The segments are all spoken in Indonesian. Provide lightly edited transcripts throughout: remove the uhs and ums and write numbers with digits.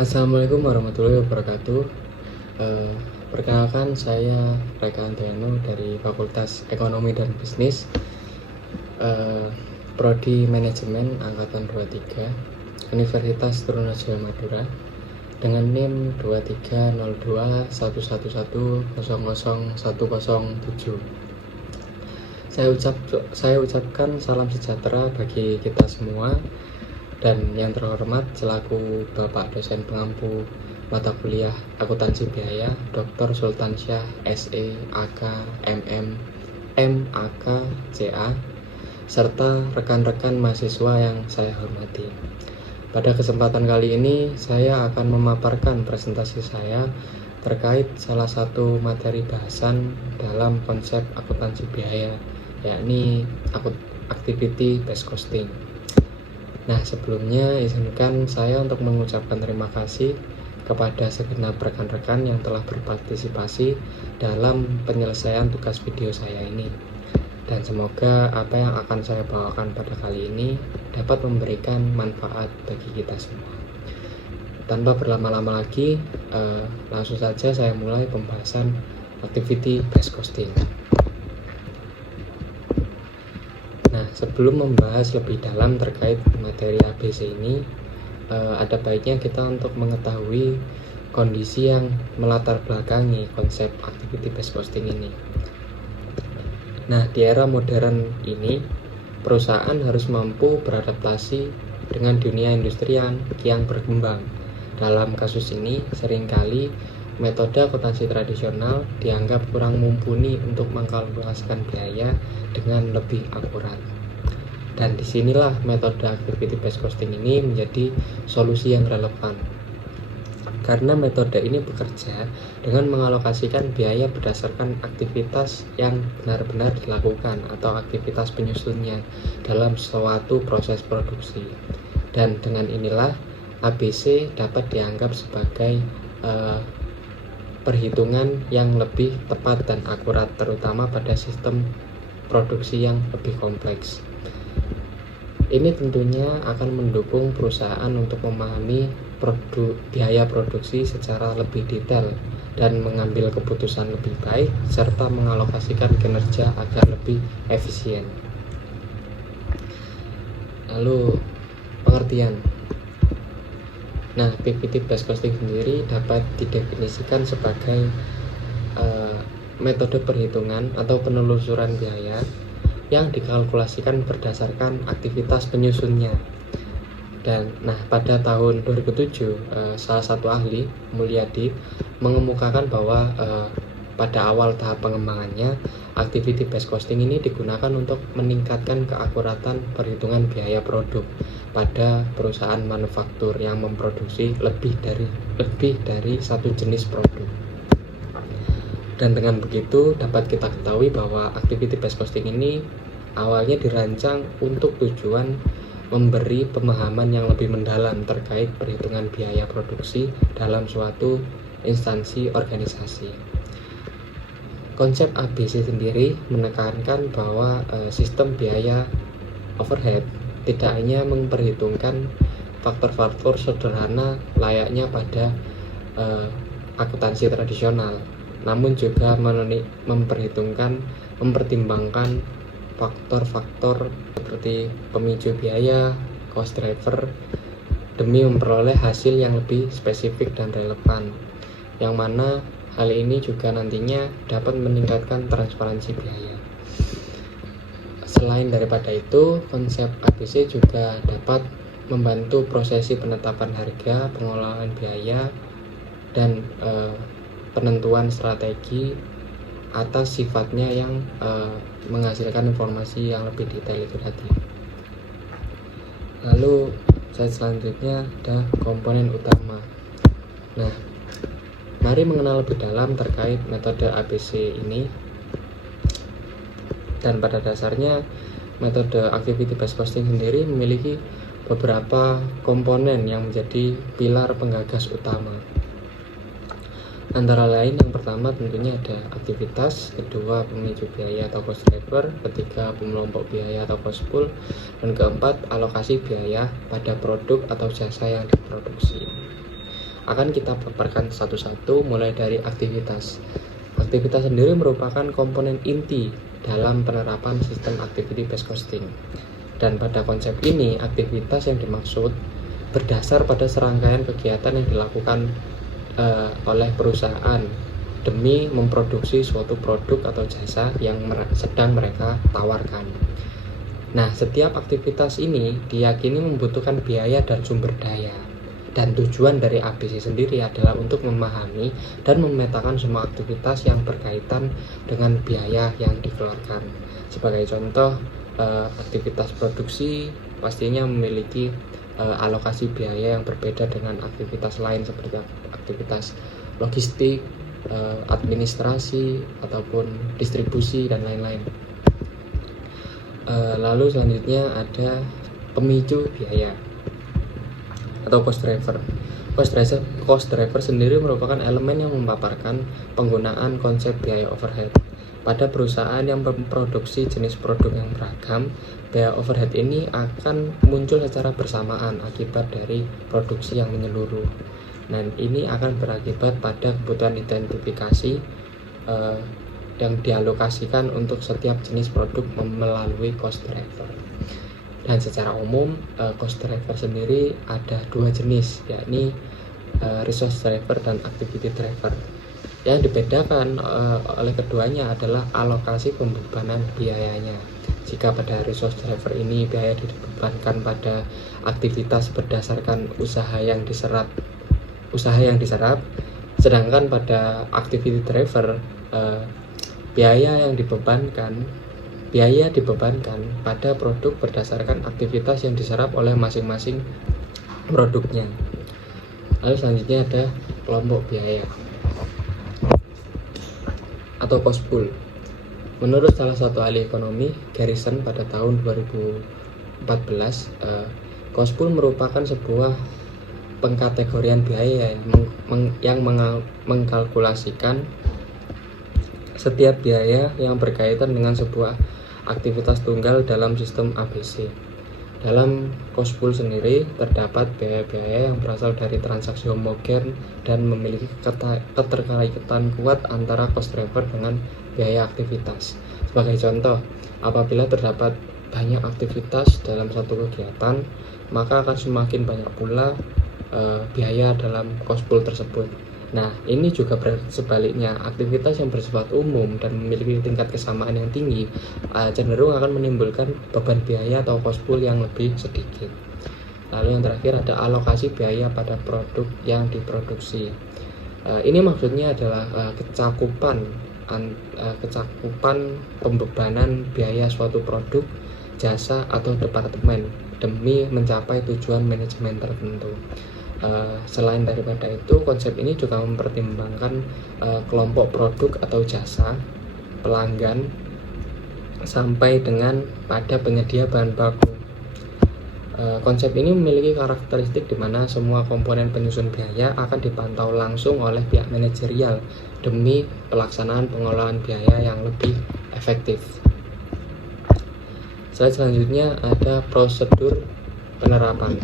Assalamualaikum warahmatullahi wabarakatuh. Eh, Perkenalkan, saya Reka Andriano dari Fakultas Ekonomi dan Bisnis, eh, Prodi Manajemen Angkatan 23, Universitas Trunojoyo Madura, dengan NIM 230211100107. Saya ucapkan salam sejahtera bagi kita semua, dan yang terhormat selaku Bapak dosen pengampu mata kuliah akuntansi biaya Dr. Sultansyah SE AK MM MAK CA, serta rekan-rekan mahasiswa yang saya hormati. Pada kesempatan kali ini saya akan memaparkan presentasi saya terkait salah satu materi bahasan dalam konsep akuntansi biaya, yakni activity based costing. Nah, sebelumnya izinkan saya untuk mengucapkan terima kasih kepada segenap rekan-rekan yang telah berpartisipasi dalam penyelesaian tugas video saya ini. Dan semoga apa yang akan saya bawakan pada kali ini dapat memberikan manfaat bagi kita semua. Tanpa berlama-lama lagi, langsung saja saya mulai pembahasan activity based costing. Nah, sebelum membahas lebih dalam terkait materi ABC ini, ada baiknya kita untuk mengetahui kondisi yang melatar belakangi konsep activity based costing ini. Nah, di era modern ini, perusahaan harus mampu beradaptasi dengan dunia industri yang kian berkembang. Dalam kasus ini, seringkali metode akuntansi tradisional dianggap kurang mumpuni untuk mengkalkulasikan biaya dengan lebih akurat. Dan disinilah metode activity based costing ini menjadi solusi yang relevan. Karena metode ini bekerja dengan mengalokasikan biaya berdasarkan aktivitas yang benar-benar dilakukan atau aktivitas penyusunnya dalam suatu proses produksi. Dan dengan inilah ABC dapat dianggap sebagai perhitungan yang lebih tepat dan akurat, terutama pada sistem produksi yang lebih kompleks. Ini tentunya akan mendukung perusahaan untuk memahami biaya produksi secara lebih detail dan mengambil keputusan lebih baik, serta mengalokasikan kinerja agar lebih efisien. Lalu, pengertian. Nah, activity based costing sendiri dapat didefinisikan sebagai metode perhitungan atau penelusuran biaya yang dikalkulasikan berdasarkan aktivitas penyusunnya. Dan pada tahun 2007, salah satu ahli, Mulyadi, mengemukakan bahwa pada awal tahap pengembangannya, activity based costing ini digunakan untuk meningkatkan keakuratan perhitungan biaya produk pada perusahaan manufaktur yang memproduksi lebih dari satu jenis produk. Dan dengan begitu dapat kita ketahui bahwa activity based costing ini awalnya dirancang untuk tujuan memberi pemahaman yang lebih mendalam terkait perhitungan biaya produksi dalam suatu instansi organisasi. Konsep ABC sendiri menekankan bahwa sistem biaya overhead tidak hanya memperhitungkan faktor-faktor sederhana layaknya pada akuntansi tradisional, namun juga mempertimbangkan faktor-faktor seperti pemicu biaya, cost driver, demi memperoleh hasil yang lebih spesifik dan relevan, yang mana hal ini juga nantinya dapat meningkatkan transparansi biaya. Selain daripada itu, konsep ABC juga dapat membantu prosesi penetapan harga, pengelolaan biaya, dan penentuan strategi atas sifatnya yang menghasilkan informasi yang lebih detail itu tadi. Lalu slide selanjutnya ada komponen utama. Nah, mari mengenal lebih dalam terkait metode ABC ini. Dan pada dasarnya metode activity based costing sendiri memiliki beberapa komponen yang menjadi pilar penggagas utama. Antara lain, yang pertama tentunya ada aktivitas, kedua pemicu biaya atau cost driver, ketiga pemelompok biaya atau cost pool, dan keempat alokasi biaya pada produk atau jasa yang diproduksi. Akan kita paparkan satu-satu mulai dari aktivitas. Aktivitas sendiri merupakan komponen inti dalam penerapan sistem activity based costing. Dan pada konsep ini, aktivitas yang dimaksud berdasar pada serangkaian kegiatan yang dilakukan oleh perusahaan demi memproduksi suatu produk atau jasa yang sedang mereka tawarkan. Nah, setiap aktivitas ini diyakini membutuhkan biaya dan sumber daya. Dan tujuan dari ABC sendiri adalah untuk memahami dan memetakan semua aktivitas yang berkaitan dengan biaya yang dikeluarkan. Sebagai contoh, aktivitas produksi pastinya memiliki alokasi biaya yang berbeda dengan aktivitas lain seperti aktivitas logistik, administrasi, ataupun distribusi, dan lain-lain. Lalu selanjutnya ada pemicu biaya atau cost driver. Cost driver sendiri merupakan elemen yang memaparkan penggunaan konsep biaya overhead. Pada perusahaan yang memproduksi jenis produk yang beragam, biaya overhead ini akan muncul secara bersamaan akibat dari produksi yang menyeluruh. Dan ini akan berakibat pada kebutuhan identifikasi yang dialokasikan untuk setiap jenis produk melalui cost driver. Dan secara umum, cost driver sendiri ada dua jenis, yakni resource driver dan activity driver. Yang dibedakan oleh keduanya adalah alokasi pembebanan biayanya. Jika pada resource driver ini biaya dibebankan pada aktivitas berdasarkan usaha yang diserap, sedangkan pada activity driver biaya dibebankan pada produk berdasarkan aktivitas yang diserap oleh masing-masing produknya. Lalu selanjutnya ada kelompok biaya atau cost pool. Menurut salah satu ahli ekonomi, Garrison, pada tahun 2014, cost pool merupakan sebuah pengkategorian biaya yang mengkalkulasikan setiap biaya yang berkaitan dengan sebuah aktivitas tunggal dalam sistem ABC. Dalam cost pool sendiri terdapat biaya-biaya yang berasal dari transaksi homogen dan memiliki keterkaitan kuat antara cost driver dengan biaya aktivitas. Sebagai contoh, apabila terdapat banyak aktivitas dalam satu kegiatan, maka akan semakin banyak pula biaya dalam cost pool tersebut. Nah, ini juga sebaliknya, aktivitas yang bersifat umum dan memiliki tingkat kesamaan yang tinggi cenderung akan menimbulkan beban biaya atau cost pool yang lebih sedikit. Lalu yang terakhir ada alokasi biaya pada produk yang diproduksi. Ini maksudnya adalah kecakupan pembebanan biaya suatu produk, jasa, atau departemen demi mencapai tujuan manajemen tertentu. Selain daripada itu, konsep ini juga mempertimbangkan kelompok produk atau jasa, pelanggan, sampai dengan pada penyedia bahan baku. Konsep ini memiliki karakteristik di mana semua komponen penyusun biaya akan dipantau langsung oleh pihak manajerial demi pelaksanaan pengolahan biaya yang lebih efektif. Selanjutnya ada prosedur penerapan.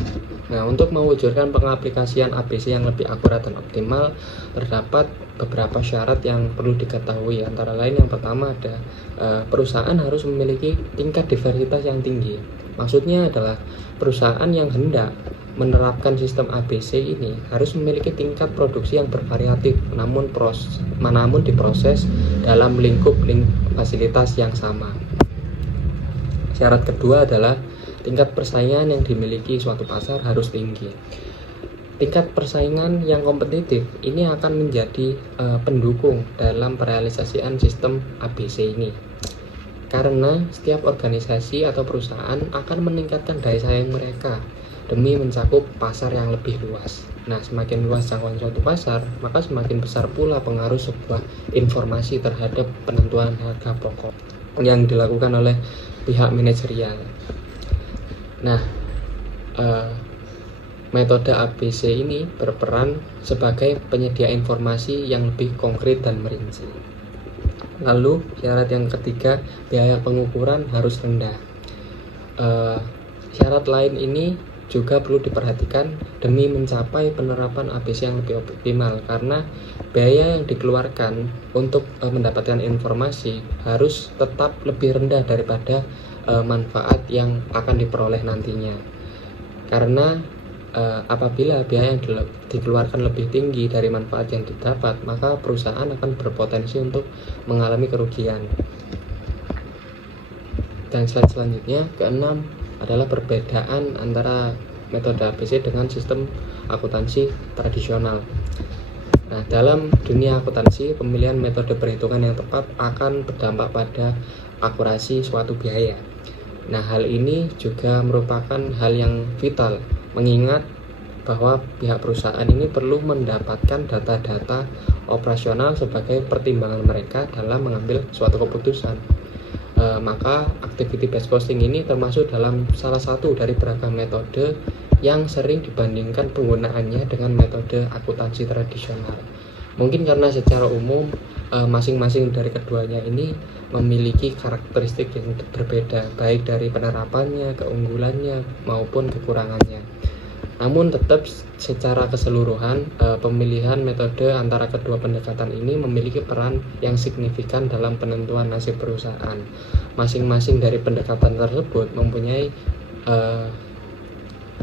Nah, untuk mewujudkan pengaplikasian ABC yang lebih akurat dan optimal, terdapat beberapa syarat yang perlu diketahui. Antara lain, yang pertama ada perusahaan harus memiliki tingkat diversitas yang tinggi. Maksudnya adalah perusahaan yang hendak menerapkan sistem ABC ini harus memiliki tingkat produksi yang bervariatif, namun diproses dalam lingkup fasilitas yang sama. Syarat kedua adalah tingkat persaingan yang dimiliki suatu pasar harus tinggi. Tingkat persaingan yang kompetitif ini akan menjadi pendukung dalam perealisasian sistem ABC ini. Karena setiap organisasi atau perusahaan akan meningkatkan daya saing mereka demi mencakup pasar yang lebih luas. Nah, semakin luas jangkauan suatu pasar, maka semakin besar pula pengaruh sebuah informasi terhadap penentuan harga pokok yang dilakukan oleh pihak manajerial. Nah, metode ABC ini berperan sebagai penyedia informasi yang lebih konkret dan merinci. Lalu, syarat yang ketiga, biaya pengukuran harus rendah. Syarat lain ini juga perlu diperhatikan demi mencapai penerapan ABC yang lebih optimal, karena biaya yang dikeluarkan untuk mendapatkan informasi harus tetap lebih rendah daripada manfaat yang akan diperoleh nantinya. Karena apabila biaya yang dikeluarkan lebih tinggi dari manfaat yang didapat, maka perusahaan akan berpotensi untuk mengalami kerugian. Dan slide selanjutnya, keenam, adalah perbedaan antara metode ABC dengan sistem akuntansi tradisional. Nah, dalam dunia akuntansi, pemilihan metode perhitungan yang tepat akan berdampak pada akurasi suatu biaya. Nah, hal ini juga merupakan hal yang vital, mengingat bahwa pihak perusahaan ini perlu mendapatkan data-data operasional sebagai pertimbangan mereka dalam mengambil suatu keputusan. Maka activity based costing ini termasuk dalam salah satu dari beragam metode yang sering dibandingkan penggunaannya dengan metode akuntansi tradisional. Mungkin karena secara umum masing-masing dari keduanya ini memiliki karakteristik yang berbeda, baik dari penerapannya, keunggulannya maupun kekurangannya. Namun tetap secara keseluruhan pemilihan metode antara kedua pendekatan ini memiliki peran yang signifikan dalam penentuan nasib perusahaan. Masing-masing dari pendekatan tersebut mempunyai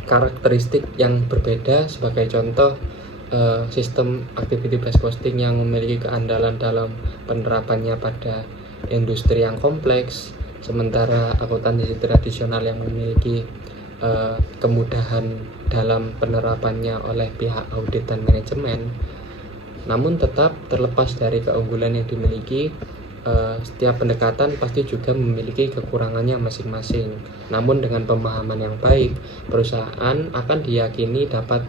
karakteristik yang berbeda. Sebagai contoh, sistem activity based costing yang memiliki keandalan dalam penerapannya pada industri yang kompleks, sementara akuntansi tradisional yang memiliki kemudahan dalam penerapannya oleh pihak audit dan manajemen. Namun tetap terlepas dari keunggulan yang dimiliki, setiap pendekatan pasti juga memiliki kekurangannya masing-masing. Namun dengan pemahaman yang baik, perusahaan akan diyakini dapat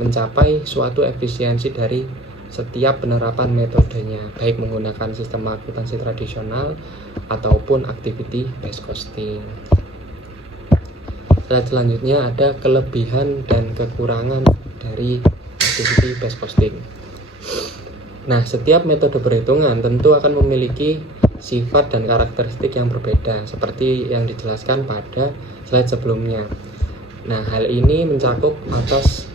mencapai suatu efisiensi dari setiap penerapan metodenya, baik menggunakan sistem akuntansi tradisional ataupun activity based costing. Slide selanjutnya ada kelebihan dan kekurangan dari activity based costing. Nah, setiap metode perhitungan tentu akan memiliki sifat dan karakteristik yang berbeda, seperti yang dijelaskan pada slide sebelumnya. Nah, hal ini mencakup atas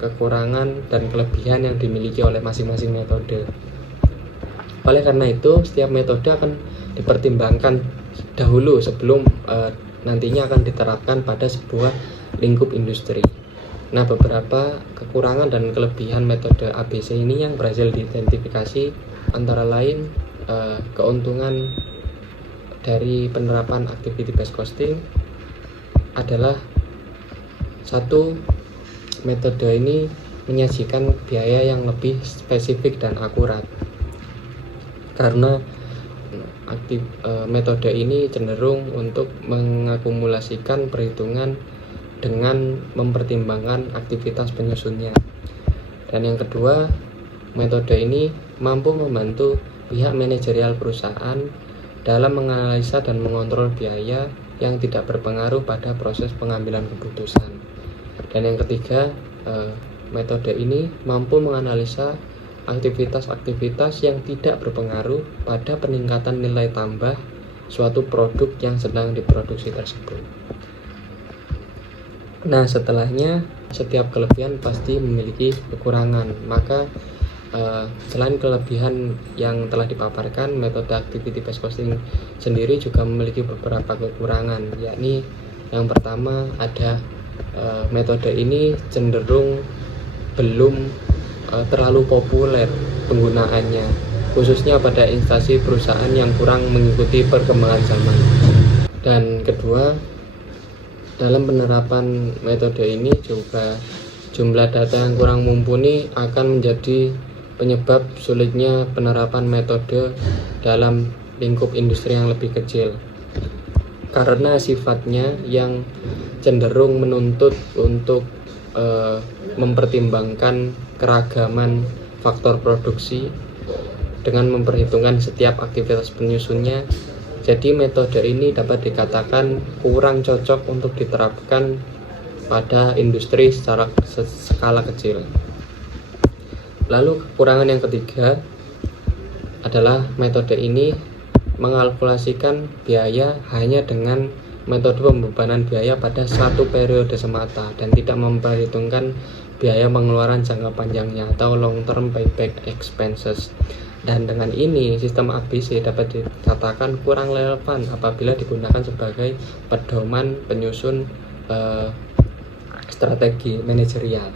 kekurangan dan kelebihan yang dimiliki oleh masing-masing metode. Oleh karena itu, setiap metode akan dipertimbangkan dahulu sebelum nantinya akan diterapkan pada sebuah lingkup industri. Nah, beberapa kekurangan dan kelebihan metode ABC ini yang berhasil diidentifikasi antara lain keuntungan dari penerapan activity based costing adalah satu, metode ini menyajikan biaya yang lebih spesifik dan akurat, karena metode ini cenderung untuk mengakumulasikan perhitungan dengan mempertimbangkan aktivitas penyusunnya. Dan yang kedua, metode ini mampu membantu pihak manajerial perusahaan dalam menganalisa dan mengontrol biaya yang tidak berpengaruh pada proses pengambilan keputusan. Dan yang ketiga, metode ini mampu menganalisa aktivitas-aktivitas yang tidak berpengaruh pada peningkatan nilai tambah suatu produk yang sedang diproduksi tersebut. Nah, setelahnya, setiap kelebihan pasti memiliki kekurangan. Maka selain kelebihan yang telah dipaparkan, metode activity based costing sendiri juga memiliki beberapa kekurangan, yakni yang pertama ada metode ini cenderung belum terlalu populer penggunaannya, khususnya pada instansi perusahaan yang kurang mengikuti perkembangan zaman. Dan kedua, dalam penerapan metode ini juga jumlah data yang kurang mumpuni akan menjadi penyebab sulitnya penerapan metode dalam lingkup industri yang lebih kecil, karena sifatnya yang cenderung menuntut untuk mempertimbangkan keragaman faktor produksi dengan memperhitungkan setiap aktivitas penyusunnya. Jadi metode ini dapat dikatakan kurang cocok untuk diterapkan pada industri secara skala kecil. Lalu kekurangan yang ketiga adalah metode ini mengalkulasikan biaya hanya dengan metode pembebanan biaya pada satu periode semata dan tidak memperhitungkan biaya pengeluaran jangka panjangnya atau long term payback expenses. Dan dengan ini sistem ABC dapat dikatakan kurang relevan apabila digunakan sebagai pedoman penyusun strategi manajerial.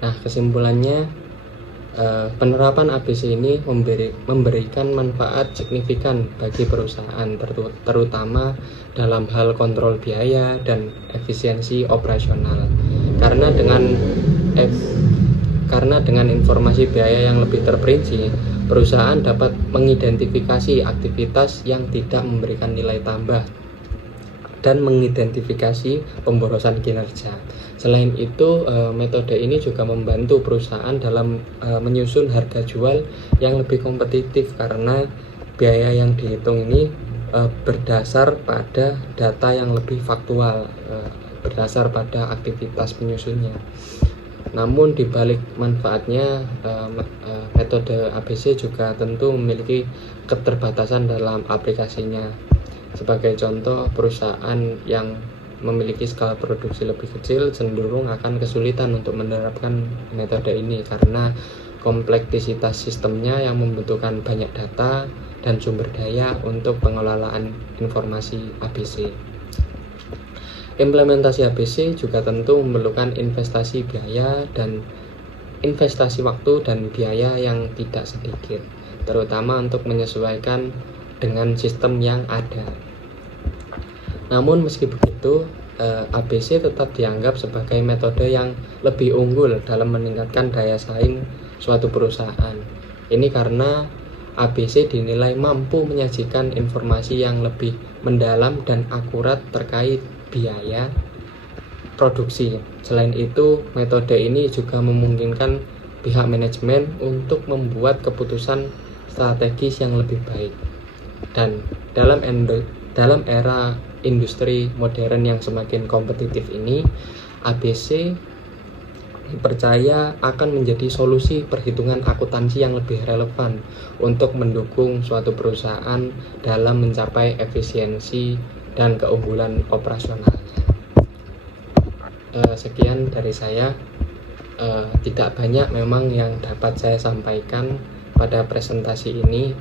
Nah, kesimpulannya, penerapan ABC ini memberikan manfaat signifikan bagi perusahaan, terutama dalam hal kontrol biaya dan efisiensi operasional. Karena dengan informasi biaya yang lebih terperinci, perusahaan dapat mengidentifikasi aktivitas yang tidak memberikan nilai tambah dan mengidentifikasi pemborosan kinerja. Selain itu, metode ini juga membantu perusahaan dalam menyusun harga jual yang lebih kompetitif karena biaya yang dihitung ini berdasar pada data yang lebih faktual, berdasar pada aktivitas penyusunnya. Namun di balik manfaatnya, metode ABC juga tentu memiliki keterbatasan dalam aplikasinya. Sebagai contoh, perusahaan yang memiliki skala produksi lebih kecil cenderung akan kesulitan untuk menerapkan metode ini karena kompleksitas sistemnya yang membutuhkan banyak data dan sumber daya untuk pengelolaan informasi ABC. Implementasi ABC juga tentu memerlukan investasi biaya dan investasi waktu dan biaya yang tidak sedikit, terutama untuk menyesuaikan dengan sistem yang ada. Namun meski begitu, ABC tetap dianggap sebagai metode yang lebih unggul dalam meningkatkan daya saing suatu perusahaan. Ini karena ABC dinilai mampu menyajikan informasi yang lebih mendalam dan akurat terkait biaya produksi. Selain itu, metode ini juga memungkinkan pihak manajemen untuk membuat keputusan strategis yang lebih baik. Dan dalam era industri modern yang semakin kompetitif ini, ABC dipercaya akan menjadi solusi perhitungan akuntansi yang lebih relevan untuk mendukung suatu perusahaan dalam mencapai efisiensi dan keunggulan operasionalnya. Sekian dari saya. Tidak banyak memang yang dapat saya sampaikan pada presentasi ini,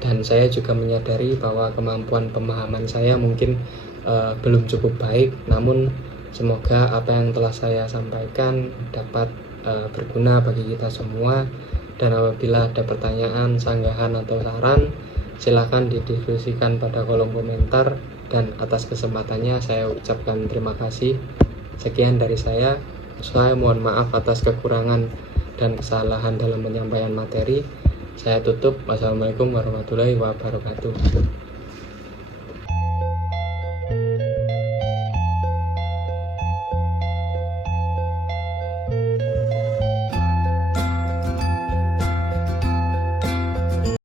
dan saya juga menyadari bahwa kemampuan pemahaman saya mungkin belum cukup baik, namun semoga apa yang telah saya sampaikan dapat berguna bagi kita semua. Dan apabila ada pertanyaan, sanggahan, atau saran, silakan didiskusikan pada kolom komentar, dan atas kesempatannya saya ucapkan terima kasih. Sekian dari saya mohon maaf atas kekurangan dan kesalahan dalam penyampaian materi. Saya tutup. Wassalamualaikum warahmatullahi wabarakatuh.